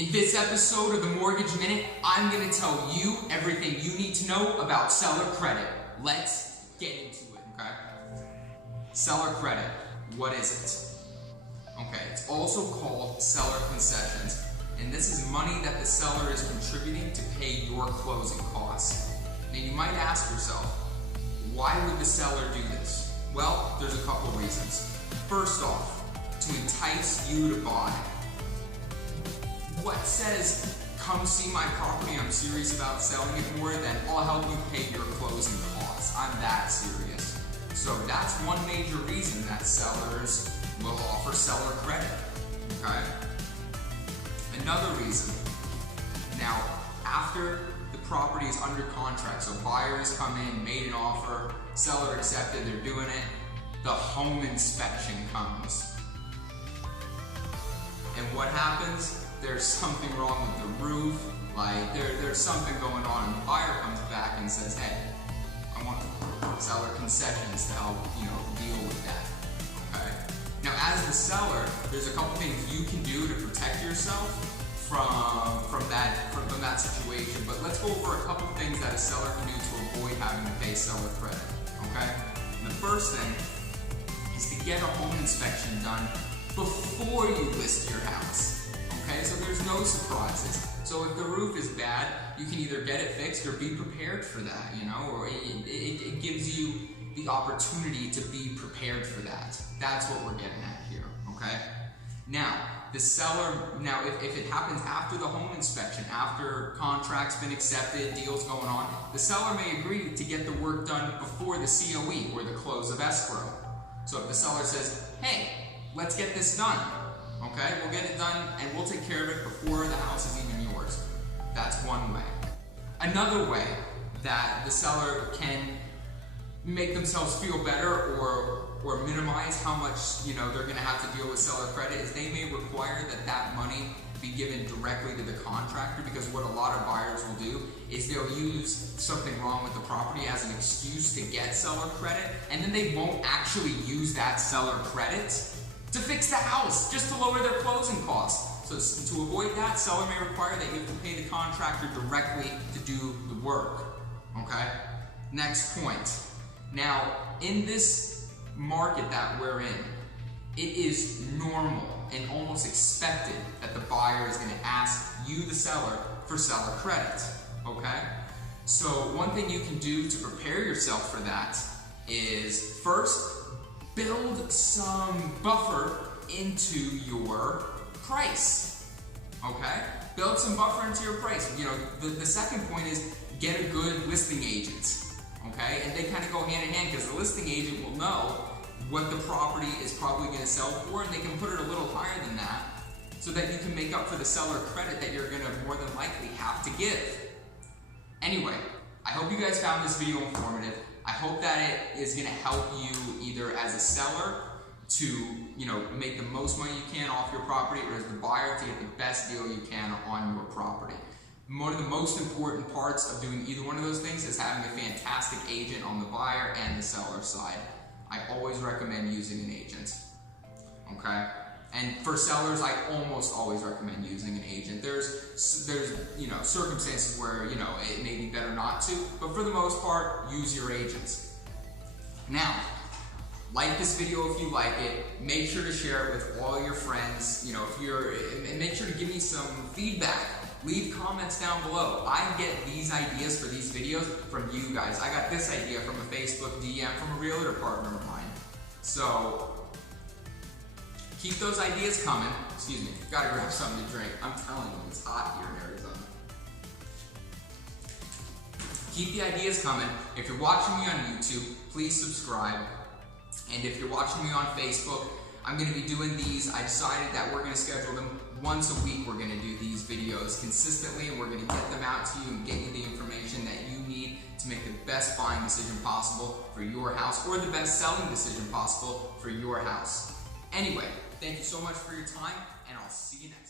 In this episode of the Mortgage Minute, I'm going to tell you everything you need to know about seller credit. Let's get into it, okay? Seller credit, what is it? Okay, it's also called seller concessions, and this is money that the seller is contributing to pay your closing costs. Now you might ask yourself, why would the seller do this? Well, there's a couple reasons. First off, to entice you to buy. What says, come see my property, I'm serious about selling it more than I'll help you pay your closing costs. I'm that serious. So that's one major reason that sellers will offer seller credit, okay? Another reason, now after the property is under contract, so buyers come in, made an offer, seller accepted, they're doing it, the home inspection comes. And what happens? There's something wrong with the roof, like there's something going on, and the buyer comes back and says, hey, I want seller concessions to help, deal with that, okay? Now as the seller, there's a couple things you can do to protect yourself from that situation, but let's go over a couple things that a seller can do to avoid having to pay seller credit, okay? And the first thing is to get a home inspection done before you list your house. Okay, so there's no surprises. So if the roof is bad, you can either get it fixed or be prepared for that, or it gives you the opportunity to be prepared for that. That's what we're getting at here, okay? Now, the seller, if it happens after the home inspection, after contract's been accepted, deal's going on, the seller may agree to get the work done before the COE or the close of escrow. So if the seller says, hey, let's get this done, okay, we'll get it done and we'll take care of it before the house is even yours. That's one way. Another way that the seller can make themselves feel better or minimize how much they're going to have to deal with seller credit is they may require that money be given directly to the contractor, because what a lot of buyers will do is they'll use something wrong with the property as an excuse to get seller credit, and then they won't actually use that seller credit to fix the house, just to lower their closing costs. So to avoid that, seller may require that you have to pay the contractor directly to do the work, okay? Next point. Now, in this market that we're in, it is normal and almost expected that the buyer is going to ask you, the seller, for seller credit, okay? So one thing you can do to prepare yourself for that is, first, build some buffer into your price, okay? Build some buffer into your price. The second point is get a good listing agent, okay? And they kind of go hand in hand, because the listing agent will know what the property is probably going to sell for, and they can put it a little higher than that so that you can make up for the seller credit that you're going to more than likely have to give. Anyway, I hope you guys found this video informative. I hope that it is going to help you either as a seller to make the most money you can off your property, or as the buyer to get the best deal you can on your property. One of the most important parts of doing either one of those things is having a fantastic agent on the buyer and the seller side. I always recommend using an agent, okay? And for sellers, I almost always recommend using an agent. There's circumstances where it may be better not to, but for the most part, use your agents. Now, like this video if you like it. Make sure to share it with all your friends. And make sure to give me some feedback. Leave comments down below. I get these ideas for these videos from you guys. I got this idea from a Facebook DM from a realtor partner of mine. So keep those ideas coming. Excuse me, gotta grab something to drink. I'm telling you, it's hot here in Arizona. Keep the ideas coming. If you're watching me on YouTube, please subscribe. And if you're watching me on Facebook, I'm going to be doing these. I decided that we're going to schedule them once a week. We're going to do these videos consistently, and we're going to get them out to you and get you the information that you need to make the best buying decision possible for your house, or the best selling decision possible for your house. Anyway, thank you so much for your time, and I'll see you next time.